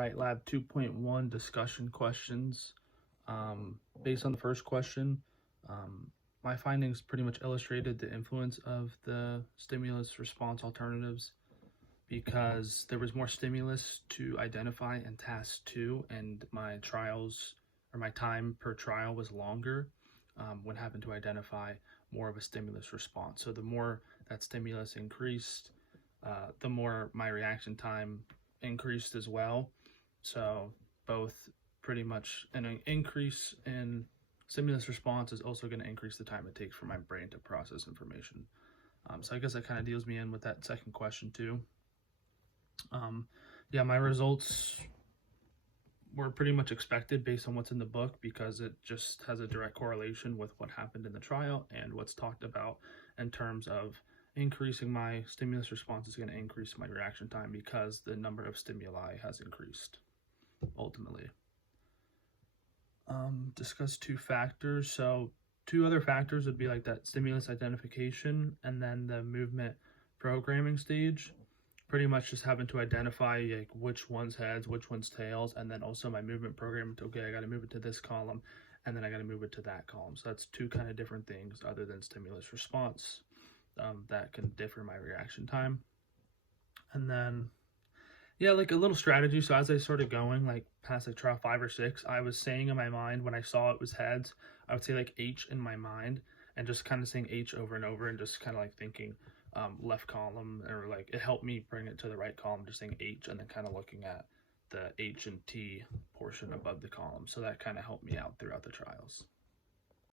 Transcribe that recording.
right, lab 2.1 discussion questions. Based on the first question, my findings pretty much illustrated the influence of the stimulus response alternatives because there was more stimulus to identify in task 2, and my trials or my time per trial was longer when having to identify more of a stimulus response. So the more that stimulus increased, the more my reaction time increased as well. So both pretty much an increase in stimulus response is also going to increase the time it takes for my brain to process information. So I guess that kind of deals me in with that second question too. Yeah, my results were pretty much expected based on what's in the book because it just has a direct correlation with what happened in the trial and what's talked about in terms of increasing my stimulus response is going to increase my reaction time because the number of stimuli has increased ultimately. Discuss 2 factors. So 2 other factors would be like that stimulus identification and then the movement programming stage. Pretty much just having to identify like which one's heads, which one's tails, and then also my movement program. Okay, I got to move it to this column, and then I got to move it to that column. So that's 2 kind of different things other than stimulus response that can differ my reaction time. And then, yeah, like a little strategy. So as I started going, like past like trial 5 or 6, I was saying in my mind when I saw it was heads, I would say like H in my mind and just kind of saying H over and over and just kind of like thinking left column, or like it helped me bring it to the right column, just saying H and then kind of looking at the H and T portion above the column. So that kind of helped me out throughout the trials.